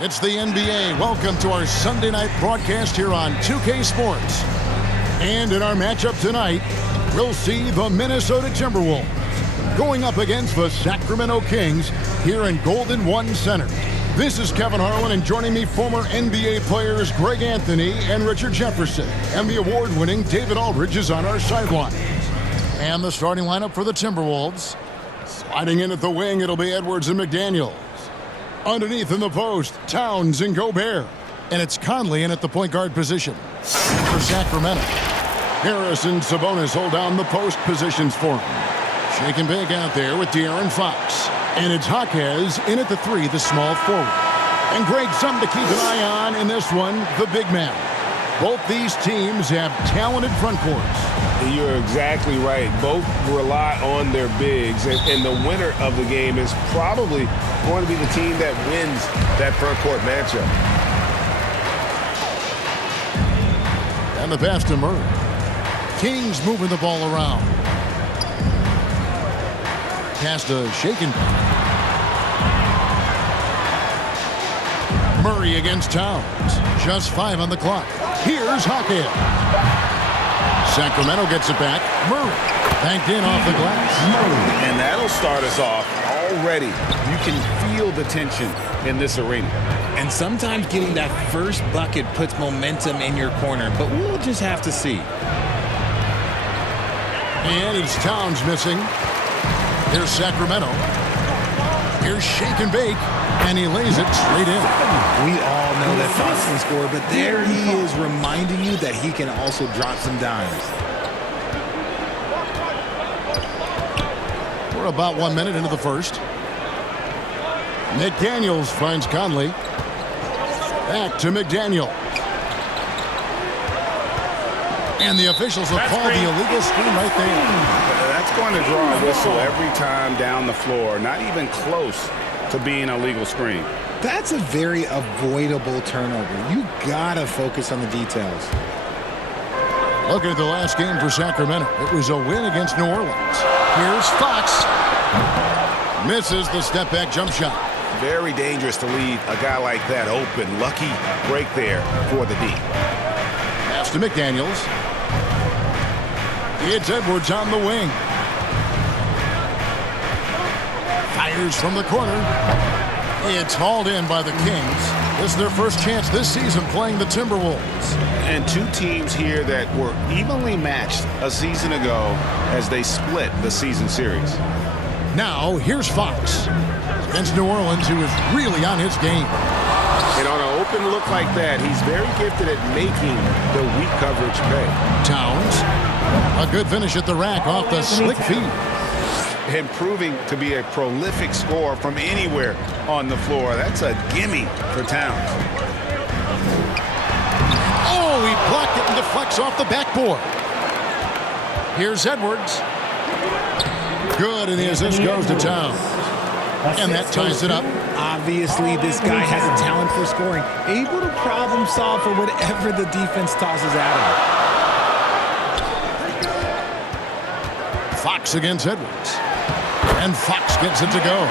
It's the NBA. Welcome to our Sunday night broadcast here on 2K Sports. And in our matchup tonight, we'll see the Minnesota Timberwolves going up against the Sacramento Kings here in Golden One Center. This is Kevin Harlan, and joining me, former NBA players Greg Anthony and Richard Jefferson. And the award-winning David Aldridge is on our sideline. And the starting lineup for the Timberwolves. Sliding in at the wing, it'll be Edwards and McDaniels. Underneath in the post, Towns and Gobert. And it's Conley in at the point guard position. For Sacramento, Harris and Sabonis hold down the post positions for him. Shaking big out there with De'Aaron Fox. And it's Jaquez in at the three, the small forward. And Greg, something to keep an eye on in this one, the big man. Both these teams have talented front courts. You're exactly right. Both rely on their bigs, and the winner of the game is probably going to be the team that wins that front court matchup. And the pass to Murray. Kings moving the ball around. Pass to Shaken. Murray against Towns. Just 5 on the clock. Here's Jaquez. Sacramento gets it back. Murray banked in off the glass. And that'll start us off already. You can feel the tension in this arena. And sometimes getting that first bucket puts momentum in your corner, but we'll just have to see. And it's Towns missing. Here's Sacramento. Here's Shake and Bake. And he lays it straight in. We all know that Fox can score, but there he is reminding you that he can also drop some dimes. We're about 1 minute into the first. McDaniels finds Conley. Back to McDaniel. And the officials have called the illegal screen right there. That's going to draw a whistle every time down the floor. Not even close to being a legal screen. That's a very avoidable turnover. You gotta focus on the details. Looking at the last game for Sacramento, it was a win against New Orleans. Here's Fox. Misses the step back jump shot. Very dangerous to leave a guy like that open. Lucky break there for the D. Pass to McDaniels. It's Edwards on the wing. Fires from the corner. It's hauled in by the Kings. This is their first chance this season playing the Timberwolves. And two teams here that were evenly matched a season ago as they split the season series. Now, here's Fox against New Orleans, who is really on his game. And on an open look like that, he's very gifted at making the weak coverage pay. Towns, a good finish at the rack off the slick feed. And proving to be a prolific scorer from anywhere on the floor. That's a gimme for Towns. Oh, he blocked it and deflects off the backboard. Here's Edwards. Good, and the assist goes to Towns. And that ties it up. Obviously, this guy has a talent for scoring. Able to problem solve for whatever the defense tosses at him. Fox against Edwards. And Fox gets it to go.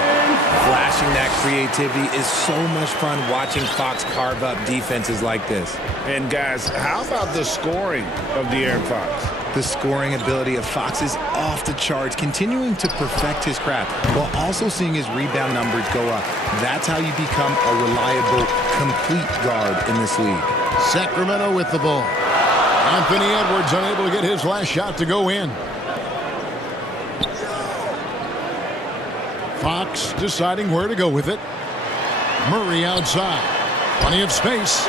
Flashing that creativity is so much fun watching Fox carve up defenses like this. And guys, how about the scoring of De'Aaron Fox? The scoring ability of Fox is off the charts, continuing to perfect his craft while also seeing his rebound numbers go up. That's how you become a reliable, complete guard in this league. Sacramento with the ball. Anthony Edwards unable to get his last shot to go in. Fox deciding where to go with it. Murray outside. Plenty of space.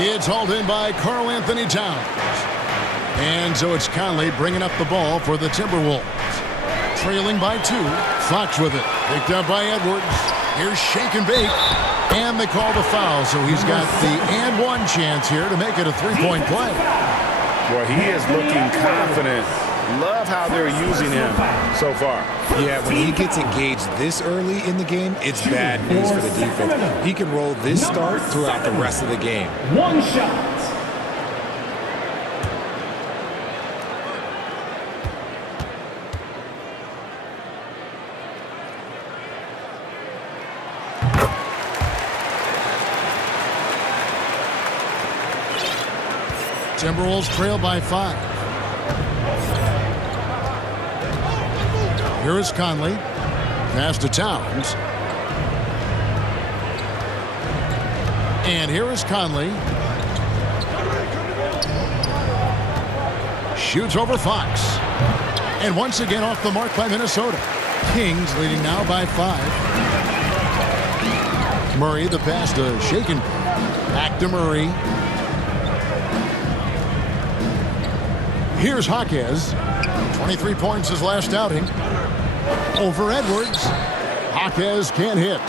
It's hauled in by Karl Anthony Towns. And so it's Conley bringing up the ball for the Timberwolves. Trailing by 2. Fox with it. Picked up by Edwards. Here's Shake and Bake. And they call the foul, so he's got the and one chance here to make it a three-point play. Boy, he is looking confident. Love how they're using him so far. Yeah, when he gets engaged this early in the game, it's bad news for the defense. He can roll this start throughout the rest of the game. One shot. Timberwolves trail by 5. Here is Conley. Pass to Towns. And here is Conley. Shoots over Fox. And once again off the mark by Minnesota. Kings leading now by 5. Murray, the pass to Shaken. Back to Murray. Here's Jaquez. 23 points his last outing. Over Edwards. Jaquez can't hit.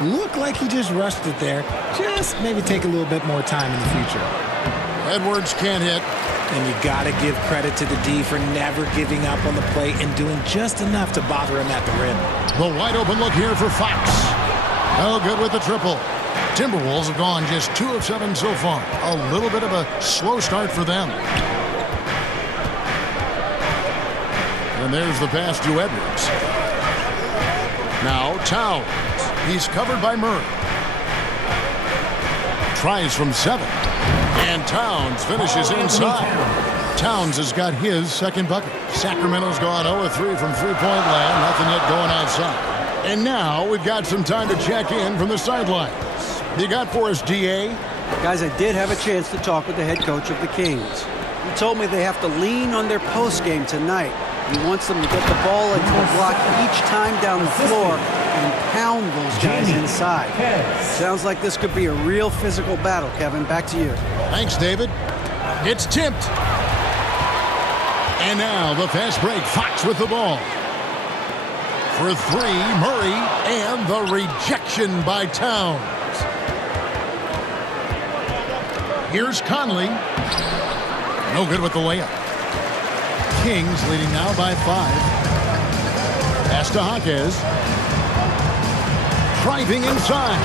Looked like he just rushed it there. Just maybe take a little bit more time in the future. Edwards can't hit. And you got to give credit to the D for never giving up on the plate and doing just enough to bother him at the rim. The wide open look here for Fox. No good with the triple. Timberwolves have gone just 2 of 7 so far. A little bit of a slow start for them. And there's the pass to Edwards. Now Towns. He's covered by Murray. Tries from 7. And Towns finishes inside. Towns has got his second bucket. Sacramento's gone 0-3 from three-point land. Nothing yet going outside. And now we've got some time to check in from the sidelines. You got for us, DA? Guys, I did have a chance to talk with the head coach of the Kings. He told me they have to lean on their post game tonight. He wants them to get the ball into the block each time down the floor and pound those guys inside. Sounds like this could be a real physical battle, Kevin. Back to you. Thanks, David. It's tipped. And now the fast break. Fox with the ball. For 3, Murray, and the rejection by Towns. Here's Conley. No good with the layup. Kings leading now by 5. Pass to Jaquez. Driving inside.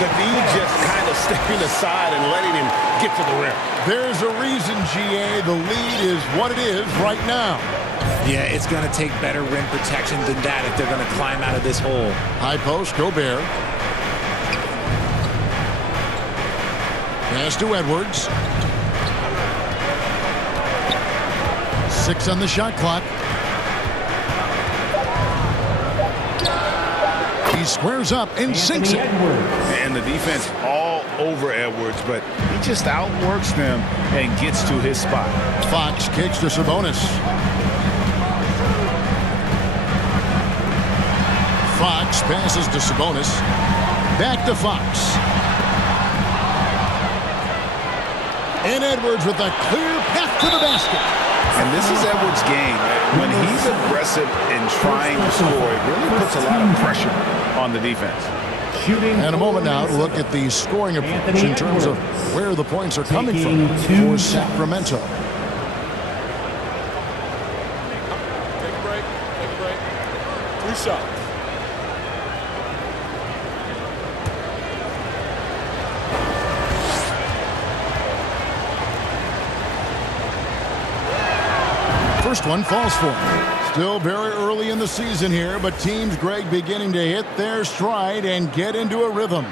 The D just kind of stepping aside and letting him get to the rim. There's a reason, GA. The lead is what it is right now. Yeah, it's going to take better rim protection than that if they're going to climb out of this hole. High post, Gobert. Pass to Edwards. 6 on the shot clock. He squares up and sinks it. And the defense all over Edwards, but he just outworks them and gets to his spot. Fox kicks to Sabonis. Fox passes to Sabonis. Back to Fox. And Edwards with a clear path to the basket. And this is Edwards' game. When he's aggressive and trying to score, it really puts a lot of pressure on the defense. And a moment now to look at the scoring approach in terms of where the points are coming from for Sacramento. Take a break. 3 shots. First one falls for him. Still very early in the season here, but teams, Greg, beginning to hit their stride and get into a rhythm.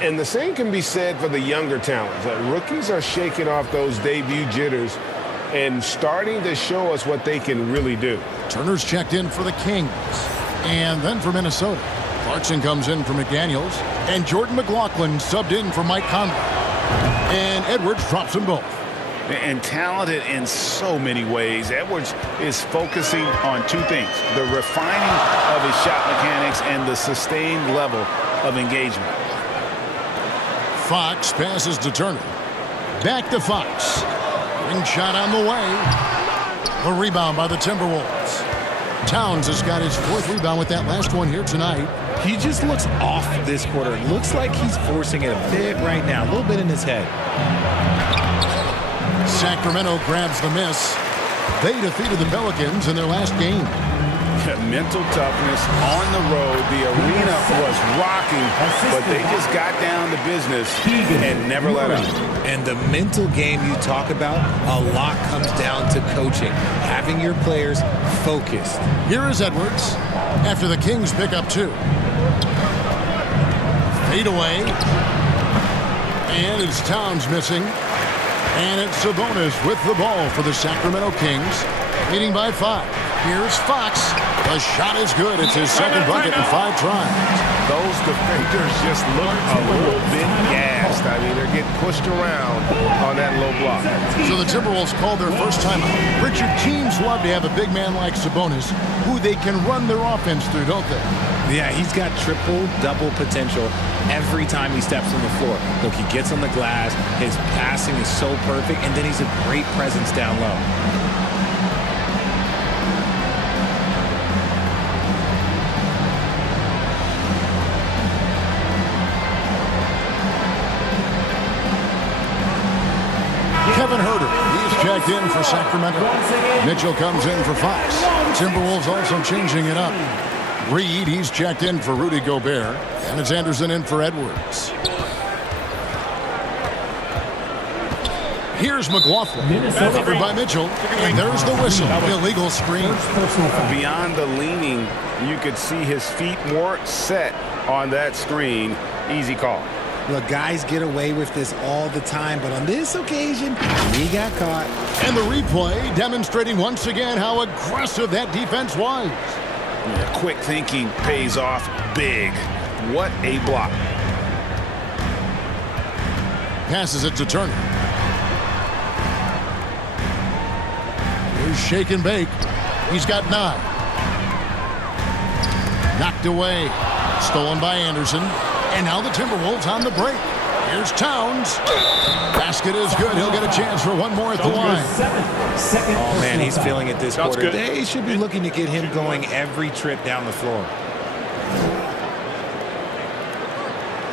And the same can be said for the younger talents. Rookies are shaking off those debut jitters and starting to show us what they can really do. Turner's checked in for the Kings. And then for Minnesota. Clarkson comes in for McDaniels. And Jordan McLaughlin subbed in for Mike Conley. And Edwards drops them both. And talented in so many ways. Edwards is focusing on 2 things: the refining of his shot mechanics and the sustained level of engagement. Fox passes to Turner. Back to Fox. Ring shot on the way. A rebound by the Timberwolves. Towns has got his 4th rebound with that last one here tonight. He just looks off this quarter. Looks like he's forcing it a bit right now. A little bit in his head. Sacramento grabs the miss. They defeated the Pelicans in their last game. Mental toughness on the road. The arena was rocking, but they just got down to business and never let up. And the mental game you talk about, a lot comes down to coaching, having your players focused. Here is Edwards after the Kings pick up 2. Fade away. And it's Towns missing. And it's Sabonis with the ball for the Sacramento Kings, leading by 5. Here's Fox. The shot is good. It's his second bucket in 5 tries. Those defenders just look a little bit gassed. I mean, they're getting pushed around on that low block. So the Timberwolves called their first timeout. Richard, teams love to have a big man like Sabonis who they can run their offense through, don't they? Yeah, he's got triple-double potential every time he steps on the floor. Look, he gets on the glass, his passing is so perfect, and then he's a great presence down low. Kevin Herter, he's checked in for Sacramento. Mitchell comes in for Fox. Timberwolves also changing it up. Reed, he's checked in for Rudy Gobert. And it's Anderson in for Edwards. Here's McLaughlin. Covered by Mitchell. And there's the whistle. Illegal screen. Beyond the leaning, you could see his feet more set on that screen. Easy call. Look, guys get away with this all the time, but on this occasion, he got caught. And the replay demonstrating once again how aggressive that defense was. Yeah, quick thinking pays off big. What a block. Passes it to Turner. Here's shake and bake. He's got 9. Knocked away. Stolen by Anderson. And now the Timberwolves on the break. Here's Towns. Basket is good. He'll get a chance for one more at the line. Oh, man, he's feeling it this quarter. They should be looking to get him going every trip down the floor.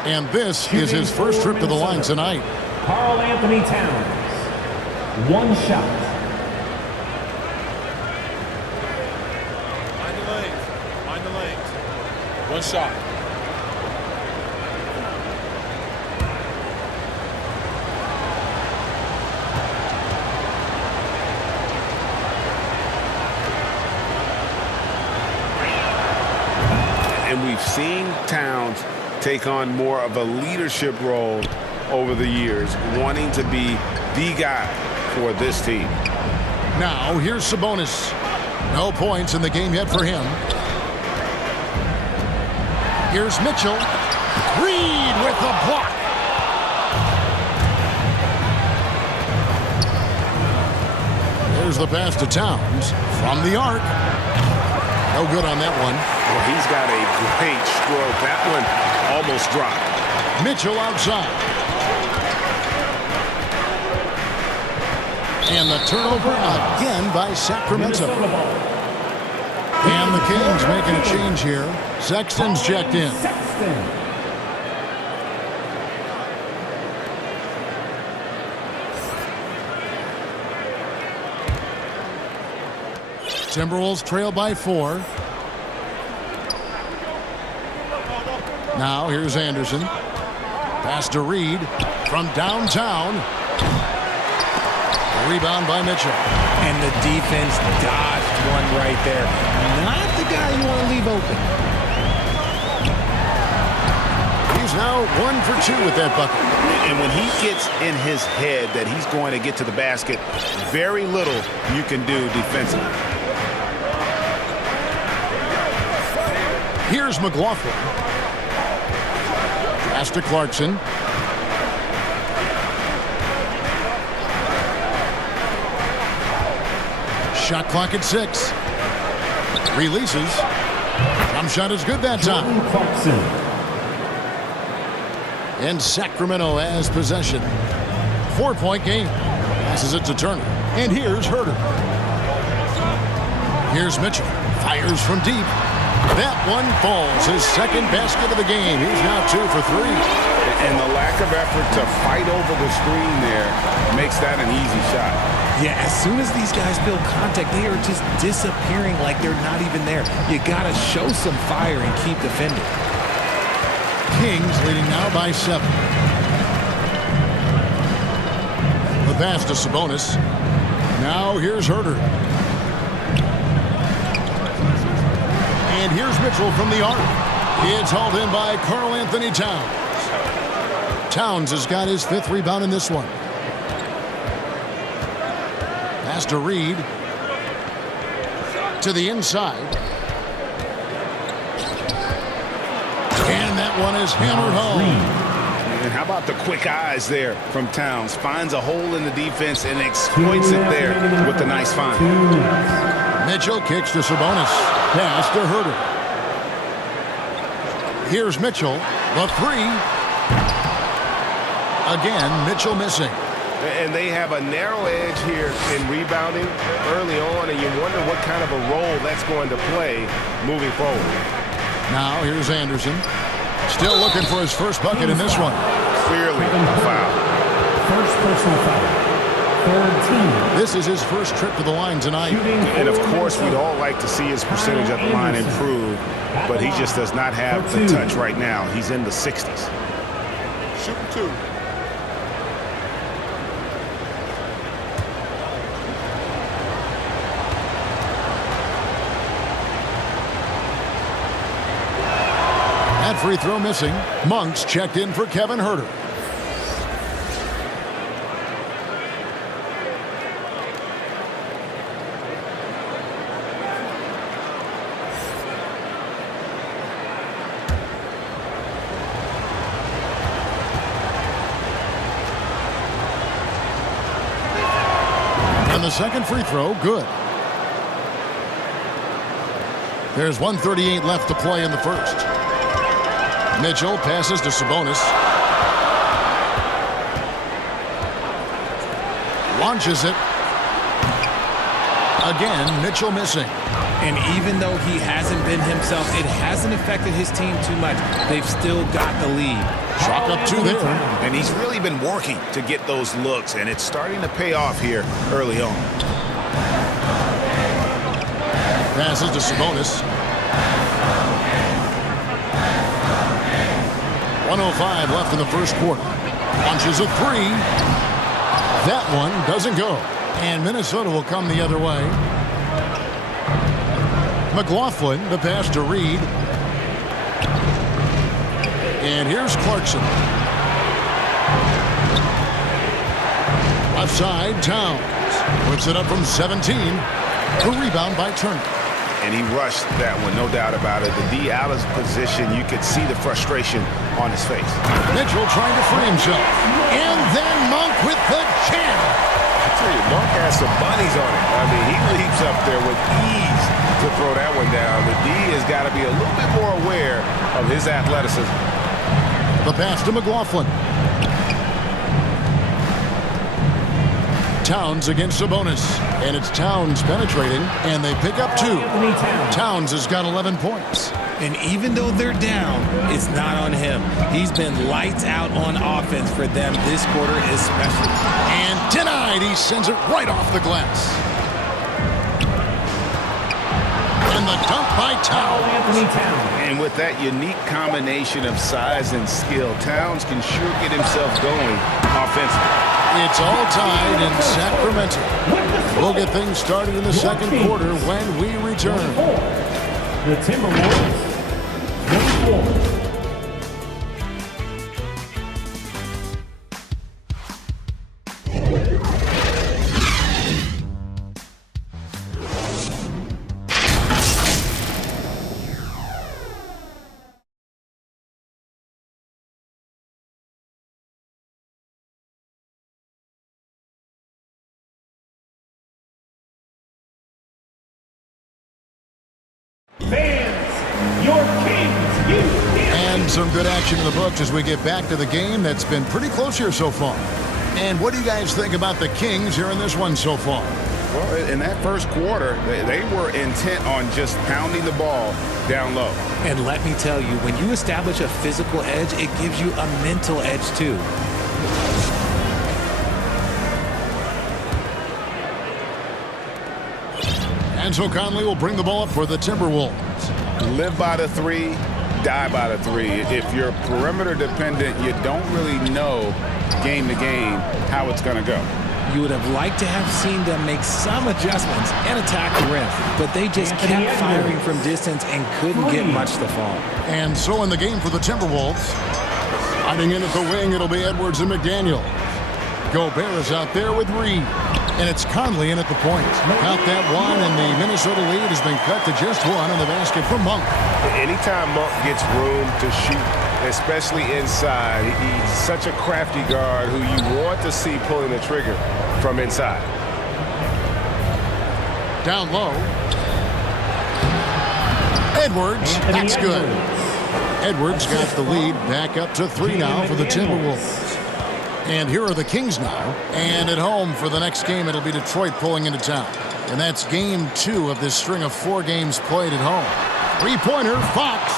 And this is his first trip to the line tonight. Karl-Anthony Towns. 1 shot. Mind the lanes. 1 shot. And we've seen Towns take on more of a leadership role over the years, wanting to be the guy for this team. Now, here's Sabonis. No points in the game yet for him. Here's Mitchell. Reed with the block. There's the pass to Towns from the arc. No good on that one. Well, he's got a great stroke. That one almost dropped. Mitchell outside. And the turnover again by Sacramento. And the Kings making a change here. Sexton's checked in. Timberwolves trail by 4. Now here's Anderson. Pass to Reed from downtown. Rebound by Mitchell. And the defense dodged one right there. Not the guy you want to leave open. He's now 1 for 2 with that bucket. And when he gets in his head that he's going to get to the basket, very little you can do defensively. Here's McLaughlin. Pass to Clarkson. Shot clock at 6. Releases. Jump shot is good that time. And Sacramento has possession. 4-point game. Passes it to Turner. And here's Herter. Here's Mitchell. Fires from deep. That one falls. His second basket of the game. He's now 2 for 3. And the lack of effort to fight over the screen there makes that an easy shot. Yeah, as soon as these guys build contact, they are just disappearing like they're not even there. You got to show some fire and keep defending. Kings leading now by 7. The pass to Sabonis. Now here's Herter. And here's Mitchell from the arc. It's hauled in by Karl-Anthony Towns. Towns has got his 5th rebound in this one. pass to Reed. To the inside. And that one is hammered home. And how about the quick eyes there from Towns? Finds a hole in the defense and exploits it there with a nice find. Mitchell kicks to Sabonis. Pass to Herter. Here's Mitchell. The three. Again, Mitchell missing. And they have a narrow edge here in rebounding early on, and you wonder what kind of a role that's going to play moving forward. Now here's Anderson. Still looking for his first bucket in this one. Clearly a foul. First personal foul. Third team. This is his first trip to the line tonight. And of course, we'd all like to see his percentage at the line improve, but he just does not have the touch right now. He's in the 60s. Shooting two. That free throw missing. Monks checked in for Kevin Herter. And the second free throw, good. There's 1:38 left to play in the first. Mitchell passes to Sabonis. Launches it. Again, Mitchell missing. And even though he hasn't been himself, it hasn't affected his team too much. They've still got the lead. Chalk up two there. And he's really been working to get those looks, and it's starting to pay off here early on. Passes to Sabonis. 1:05 left in the first quarter. Launches a three. That one doesn't go. And Minnesota will come the other way. McLaughlin, the pass to Reed. And here's Clarkson. Left side, Towns. Puts it up from 17. The rebound by Turner. And he rushed that one, no doubt about it. The D out of position, you could see the frustration on his face. Mitchell trying to free himself. And then Monk with the jam. I tell you, Monk has some bunnies on it. I mean, he leaps up there with ease to throw that one down. The D has got to be a little bit more aware of his athleticism. The pass to McLaughlin. Towns against Sabonis. And it's Towns penetrating, and they pick up two. Towns has got 11 points. And even though they're down, it's not on him. He's been lights out on offense for them this quarter especially. And denied. He sends it right off the glass. And the dunk by Towns. And with that unique combination of size and skill, Towns can sure get himself going offensively. It's all tied in Sacramento. We'll get things started in the second quarter when we return. The Timberwolves, 24. Fans, your Kings, you. And some good action in the books as we get back to the game that's been pretty close here so far. And what do you guys think about the Kings here in this one so far? Well, in that first quarter, they were intent on just pounding the ball down low. And let me tell you, when you establish a physical edge, it gives you a mental edge too. And so Conley will bring the ball up for the Timberwolves. Live by the three, die by the three. If you're perimeter dependent, you don't really know game to game how it's going to go. You would have liked to have seen them make some adjustments and attack the rim, but they just kept firing from distance and couldn't get much to fall. And so in the game for the Timberwolves, hiding in at the wing, it'll be Edwards and McDaniel. Gobert is out there with Reed. And it's Conley in at the point. Count that one, and the Minnesota lead has been cut to just one on the basket from Monk. Anytime Monk gets room to shoot, especially inside, he's such a crafty guard who you want to see pulling the trigger from inside. Down low. Edwards, that's good. Edwards got the lead back up to 3 now for the Timberwolves. And here are the Kings now. And at home for the next game, it'll be Detroit pulling into town. And that's game 2 of this string of 4 games played at home. Three-pointer, Fox.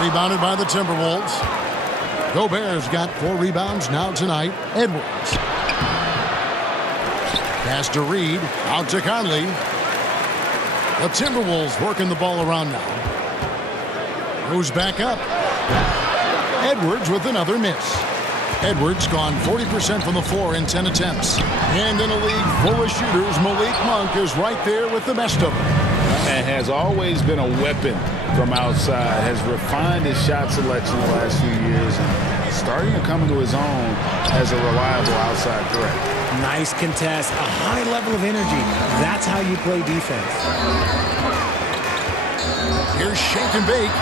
Rebounded by the Timberwolves. Gobert's got 4 rebounds now tonight. Edwards. Pass to Reed. Out to Conley. The Timberwolves working the ball around now. Goes back up. Edwards with another miss. Edwards gone 40% from the floor in 10 attempts. And in a league full of shooters, Malik Monk is right there with the best of them. And has always been a weapon from outside. Has refined his shot selection the last few years. And starting to come into his own as a reliable outside threat. Nice contest, a high level of energy. That's how you play defense. Here's Shake and Bake.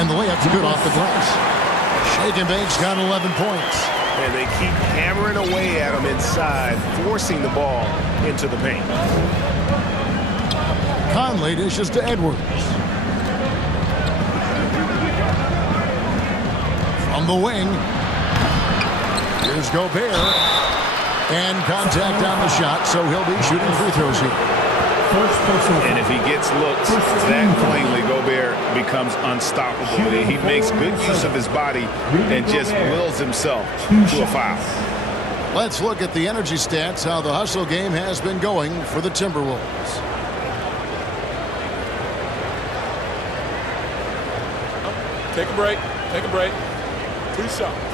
And the layup's good off the glass. Shake and Bake's got 11 points. And they keep hammering away at him inside, forcing the ball into the paint. Conley dishes to Edwards. From the wing. Here's Gobert. And contact on the shot, so he'll be shooting free throws here. And if he gets looks, that plainly Gobert becomes unstoppable. He makes good use of his body and just wills himself to a foul. Let's look at the energy stats, how the hustle game has been going for the Timberwolves. Take a break. Take a break. 2 shots.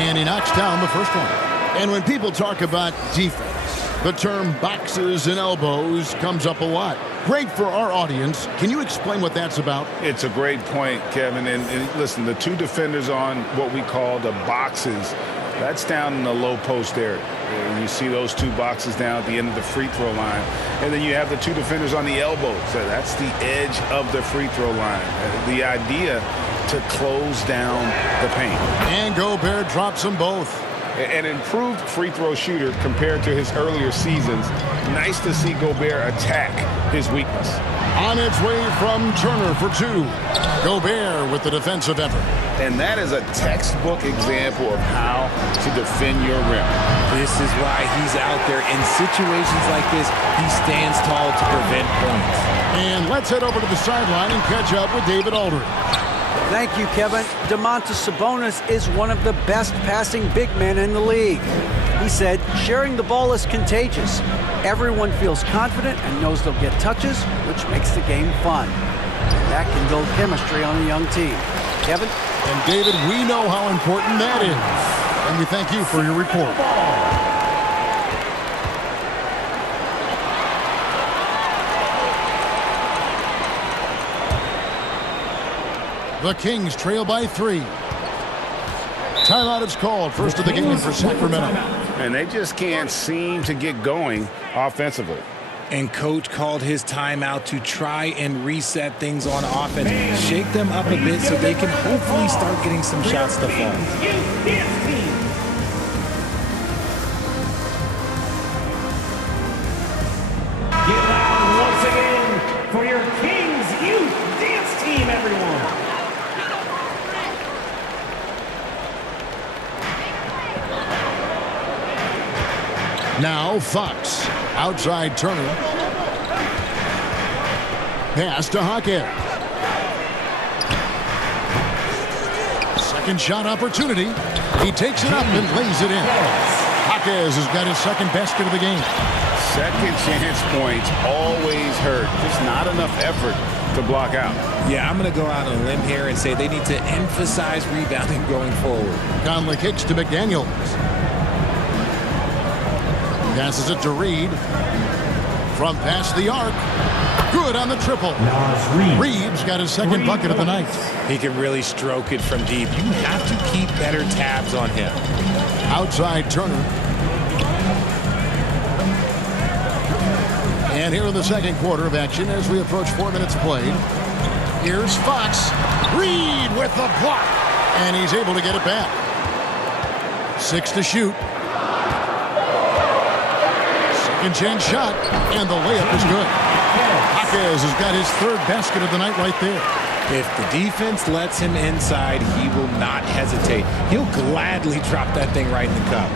And he knocks down the first one. And when people talk about defense, the term boxes and elbows comes up a lot. Great for our audience. Can you explain what that's about? It's a great point, Kevin. And listen, the 2 defenders on what we call the boxes, that's down in the low post area. And you see those 2 boxes down at the end of the free throw line. And then you have the 2 defenders on the elbows. So that's the edge of the free throw line. The idea to close down the paint. And Gobert drops them both. An improved free throw shooter compared to his earlier seasons. Nice to see Gobert attack his weakness. On its way from Turner for 2. Gobert with the defensive effort. And that is a textbook example of how to defend your rim. This is why he's out there. In situations like this, he stands tall to prevent points. And let's head over to the sideline and catch up with David Aldridge. Thank you, Kevin. Domantas Sabonis is one of the best passing big men in the league. He said, sharing the ball is contagious. Everyone feels confident and knows they'll get touches, which makes the game fun. And that can build chemistry on a young team. Kevin? And David, we know how important that is. And we thank you for your report. The Kings trail by 3. Timeout is called. First of the game for Sacramento. And they just can't seem to get going offensively. And coach called his timeout to try and reset things on offense. Shake them up a bit so they can hopefully start getting some shots to fall. Get loud once again for your Kings Youth Dance Team, everyone. Now Fox. Outside Turner. Pass to Hawkins. Second shot opportunity. He takes it up and lays it in. Hawkins has got his second basket of the game. Second chance points always hurt. Just not enough effort to block out. Yeah, I'm going to go out on a limb here and say they need to emphasize rebounding going forward. Conley kicks to McDaniels. Passes it to Reed. From past the arc. Good on the triple. Reed's got his second bucket of the night. He can really stroke it from deep. You have to keep better tabs on him. Outside Turner. And here in the second quarter of action as we approach 4 minutes played. Here's Fox. Reed with the block. And he's able to get it back. 6 to shoot. Second chance shot. And the layup is good. Jaquez has got his third basket of the night right there. If the defense lets him inside, he will not hesitate. He'll gladly drop that thing right in the cup.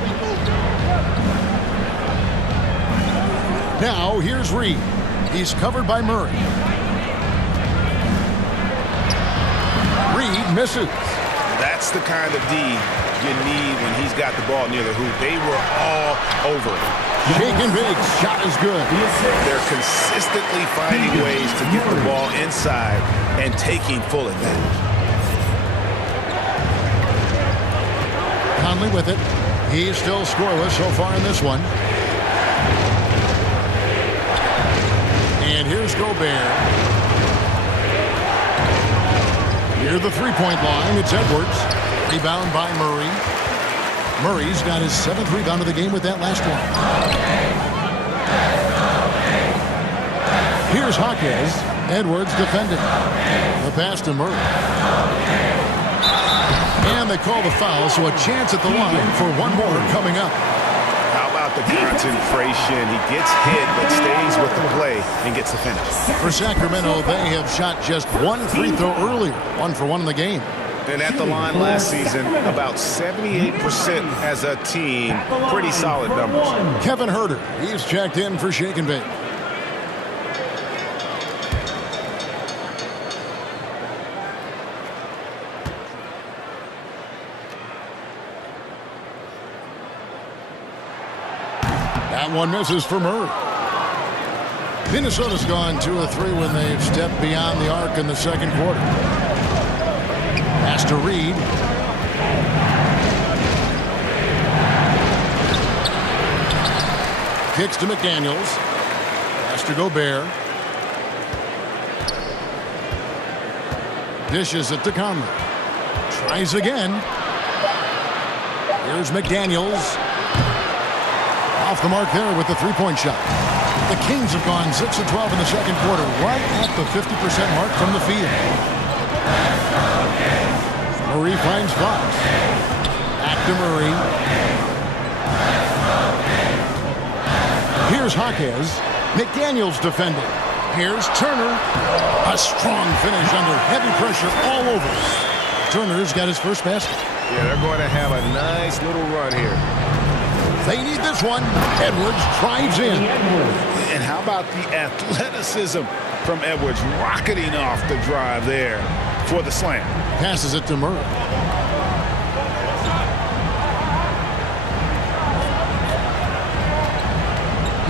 Now, here's Reed. He's covered by Murray. Reed misses. That's the kind of D you need when he's got the ball near the hoop. They were all over it. Shaking big. Shot is good. They're consistently finding ways to get the ball inside and taking full advantage. Conley with it. He's still scoreless so far in this one. And here's Gobert. Near the three-point line, it's Edwards. Rebound by Murray. Murray's got his 7th rebound of the game with that last one. Here's Jaquez. Edwards defending. The pass to Murray. And they call the foul, so a chance at the line for one more coming up. How about the concentration? He gets hit but stays with the play and gets the finish. For Sacramento, they have shot just one free throw earlier. 1 for 1 in the game. And at the line last season, about 78% as a team. Pretty solid numbers. Kevin Huerter, he's checked in for Shake and Bake. That one misses for Murray. Minnesota's gone 2 of 3 when they've stepped beyond the arc in the second quarter. Pass to Reed. Kicks to McDaniels. Pass to Gobert. Dishes it to Conley. Tries again. Here's McDaniels. Off the mark there with the three-point shot. The Kings have gone 6 of 12 in the second quarter, right at the 50% mark from the field. Murray finds Fox. Back to Murray. Here's Jaquez. McDaniels defending. Here's Turner. A strong finish under heavy pressure all over. Turner's got his first basket. Yeah, they're going to have a nice little run here. They need this one. Edwards drives in. And how about the athleticism from Edwards rocketing off the drive there for the slam. Passes it to Murray.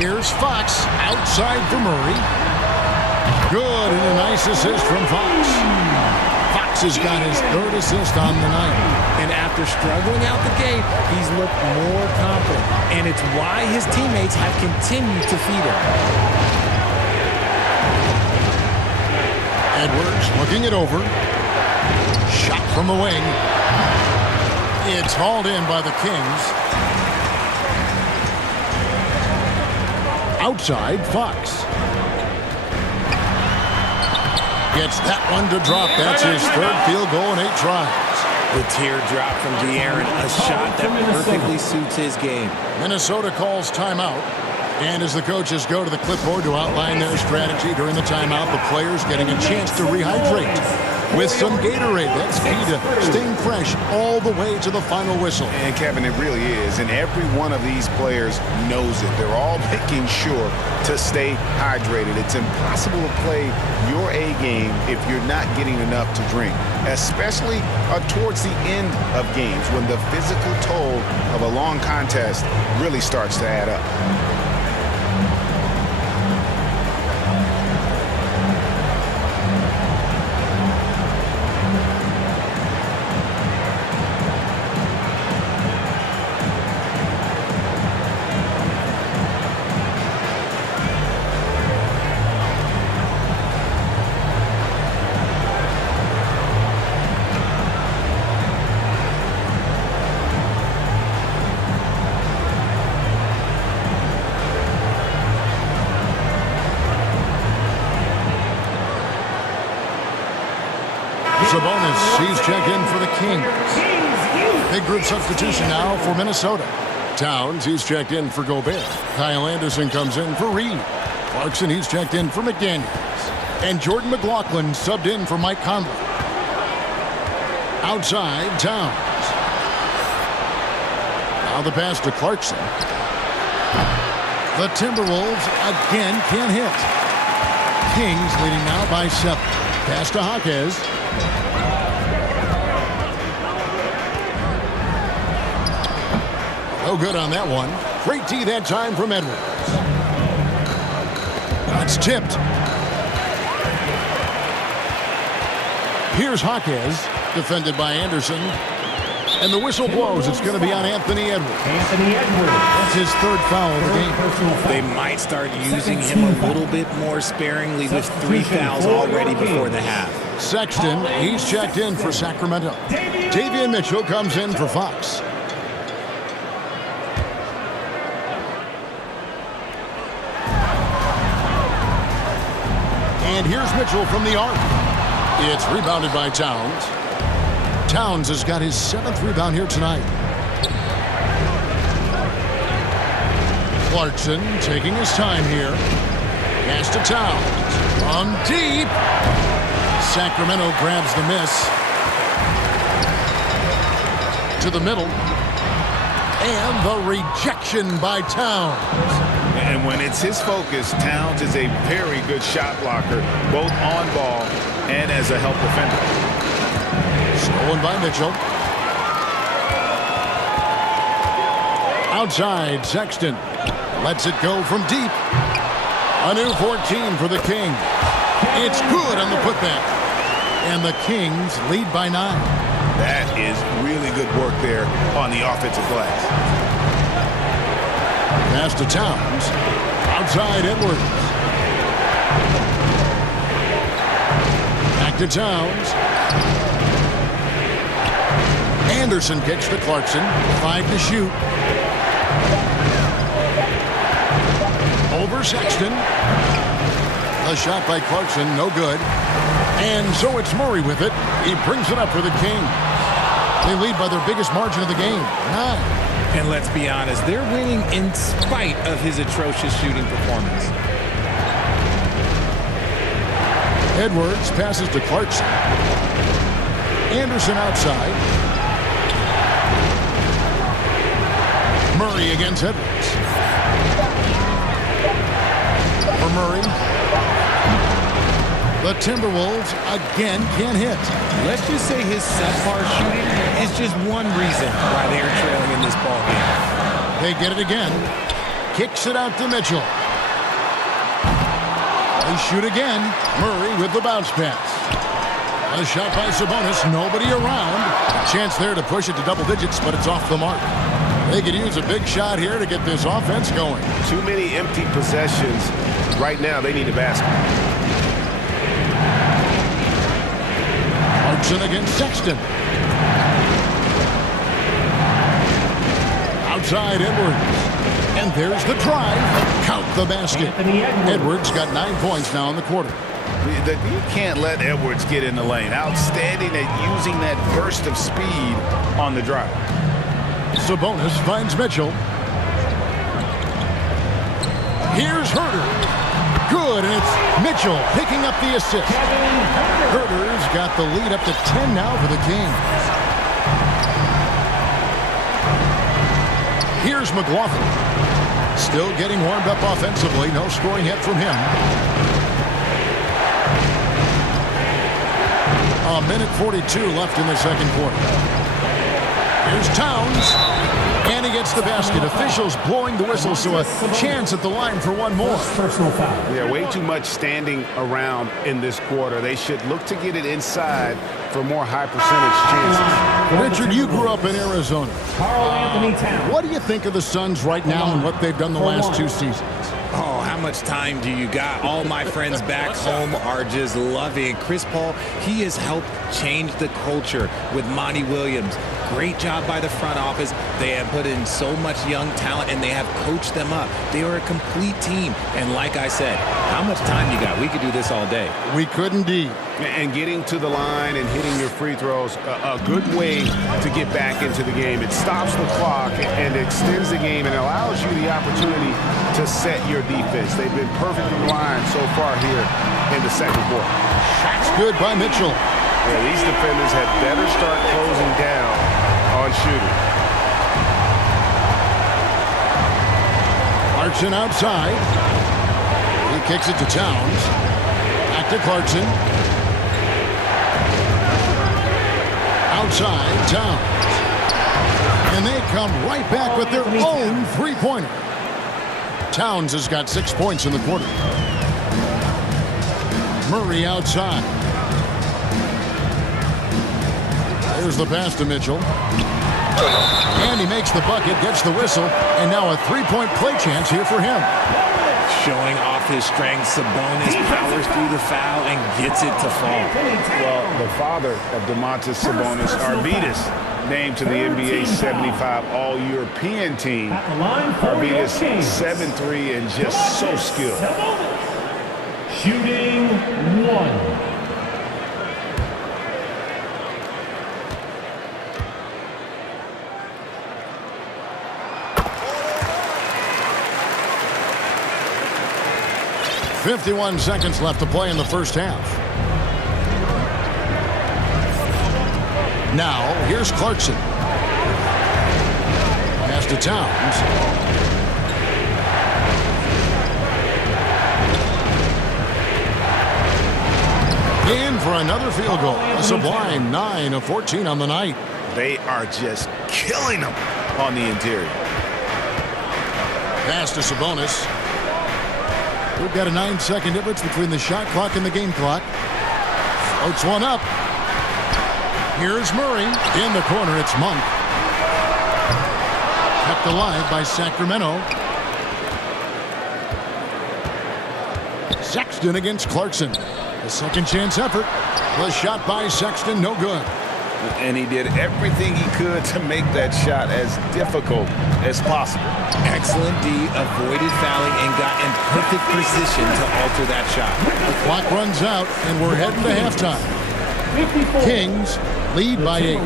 Here's Fox outside for Murray. Good, and a nice assist from Fox. Fox has got his 3rd assist on the night. And after struggling out the gate, he's looked more confident. And it's why his teammates have continued to feed him. Edwards looking it over. Shot from the wing. It's hauled in by the Kings. Outside, Fox. Gets that one to drop. That's his 3rd field goal in 8 tries. The teardrop from De'Aaron, a shot that perfectly suits his game. Minnesota calls timeout. And as the coaches go to the clipboard to outline their strategy during the timeout, the players getting a chance to rehydrate with some Gatorade. That's key to staying fresh all the way to the final whistle. And Kevin, it really is. And every one of these players knows it. They're all making sure to stay hydrated. It's impossible to play your A game if you're not getting enough to drink, especially towards the end of games when the physical toll of a long contest really starts to add up. Sabonis, he's checked in for the Kings. Kings youth. Big group substitution now for Minnesota. Towns, he's checked in for Gobert. Kyle Anderson comes in for Reed. Clarkson, he's checked in for McDaniels. And Jordan McLaughlin subbed in for Mike Conley. Outside, Towns. Now the pass to Clarkson. The Timberwolves again can't hit. Kings leading now by 7. Pass to Hawkes. No good on that one. Great D that time from Edwards. That's tipped. Here's Hawkes, defended by Anderson. And the whistle blows. It's going to be on Anthony Edwards. Anthony Edwards. That's his 3rd foul of the game. They might start using him a little bit more sparingly with 3 fouls already before the half. Sexton, he's checked in for Sacramento. Davion Mitchell comes in for Fox. And here's Mitchell from the arc. It's rebounded by Towns. Towns has got his 7th rebound here tonight. Clarkson taking his time here. Pass to Towns. On deep. Sacramento grabs the miss. To the middle. And the rejection by Towns. And when it's his focus, Towns is a very good shot blocker, both on ball and as a help defender. Stolen by Mitchell. Outside, Sexton. Lets it go from deep. A new 14 for the Kings. It's good on the putback. And the Kings lead by 9. That is really good work there on the offensive glass. Pass to Towns. Outside, Edwards. Back to Towns. Anderson kicks to Clarkson. 5 to shoot. Over Sexton. A shot by Clarkson, no good. And so it's Murray with it. He brings it up for the Kings. They lead by their biggest margin of the game, 9. And let's be honest, they're winning in spite of his atrocious shooting performance. Edwards passes to Clarkson. Anderson outside. Murray against Edwards. For Murray. The Timberwolves again can't hit. Let's just say his subpar shooting is just one reason why they're trailing in this ball game. They get it again. Kicks it out to Mitchell. They shoot again. Murray with the bounce pass. A shot by Sabonis. Nobody around. A chance there to push it to double digits, but it's off the mark. They could use a big shot here to get this offense going. Too many empty possessions. Right now, they need a basket. Clarkson against Sexton. Outside Edwards. And there's the drive. Count the basket. Edwards got 9 points now in the quarter. You can't let Edwards get in the lane. Outstanding at using that burst of speed on the drive. Sabonis finds Mitchell. Here's Herter. Good, and it's Mitchell picking up the assist. Herter's got the lead up to 10 now for the Kings. Here's McLaughlin. Still getting warmed up offensively. No scoring yet from him. A minute 42 left in the second quarter. Here's Towns. And he gets the basket. Officials blowing the whistle, so a chance at the line for one more. Personal foul. Yeah, way too much standing around in this quarter. They should look to get it inside for more high percentage chances. Richard, you grew up in Arizona. Carl Anthony Towns. What do you think of the Suns right now and what they've done the last 2 seasons? Oh, how much time do you got? All my friends back home are just loving Chris Paul. He has helped change the culture with Monty Williams. Great job by the front office. They have put in so much young talent, and they have coached them up. They are a complete team. And like I said, how much time you got? We could do this all day. We could indeed. And getting to the line and hitting your free throws a good way to get back into the game. It stops the clock and extends the game and allows you the opportunity to set your defense. They've been perfect in line so far here in the second quarter. Shot's good by Mitchell. Yeah, these defenders had better start closing down on shooting. Clarkson outside. He kicks it to Towns. Back to Clarkson. Outside, Towns. And they come right back with their own three-pointer. Towns has got 6 points in the quarter. Murray outside. There's the pass to Mitchell. And he makes the bucket, gets the whistle, and now a three-point play chance here for him. Showing off his strength, Sabonis powers through the foul and gets it to fall. Well, the father of Domantas Sabonis, Arvydas, named to the NBA 75 All-European team. Arvydas 7'3" and just so skilled. Shooting 1. 51 seconds left to play in the first half. Now, here's Clarkson. Pass to Towns. In for another field goal. A sublime 9 of 14 on the night. They are just killing them on the interior. Pass to Sabonis. We've got a 9-second difference between the shot clock and the game clock. Floats one up. Here's Murray. In the corner, it's Monk. Kept alive by Sacramento. Sexton against Clarkson. A second chance effort. The shot by Sexton, no good. And he did everything he could to make that shot as difficult as possible. Excellent D, avoided fouling and got in perfect position to alter that shot. The clock runs out and we're heading to halftime. Kings lead by 8.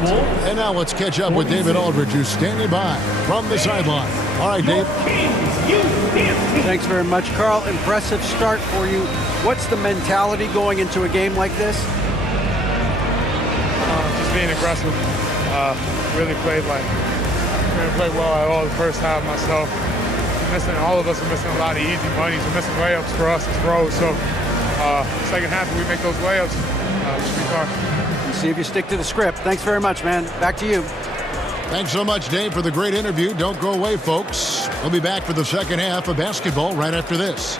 And now let's catch up with David Aldridge, who's standing by from the sideline. All right, Dave. Thanks very much, Carl. Impressive start for you. What's the mentality going into a game like this? Just being aggressive. Really played well at all the first half myself. All of us are missing a lot of easy bunnies. We're missing layups for us as pros. So second half, if we make those layups, we'll be fine. See if you stick to the script. Thanks very much, man. Back to you. Thanks so much, Dave, for the great interview. Don't go away, folks. We'll be back for the second half of basketball right after this.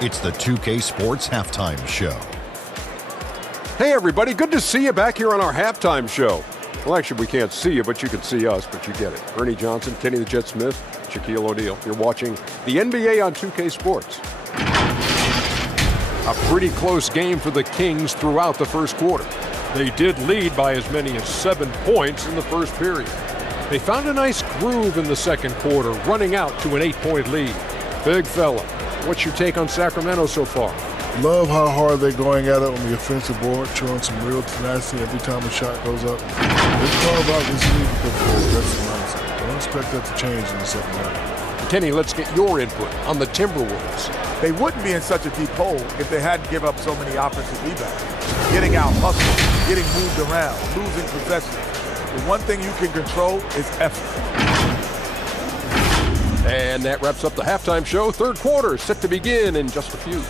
It's the 2K Sports Halftime Show. Hey, everybody. Good to see you back here on our halftime show. Well, actually, we can't see you, but you can see us, but you get it. Ernie Johnson, Kenny the Jet Smith, Shaquille O'Neal. You're watching the NBA on 2K Sports. A pretty close game for the Kings throughout the first quarter. They did lead by as many as 7 points in the first period. They found a nice groove in the second quarter, running out to an 8-point lead. Big fella, what's your take on Sacramento so far? Love how hard they're going at it on the offensive board, showing some real tenacity every time a shot goes up. They carve out this lead because of their aggressive mindset. Don't expect that to change in the second half. Kenny, let's get your input on the Timberwolves. They wouldn't be in such a deep hole if they hadn't given up so many offensive rebounds. Getting out hustled, getting moved around, losing possession. The one thing you can control is effort. And that wraps up the halftime show. Third quarter is set to begin in just a few.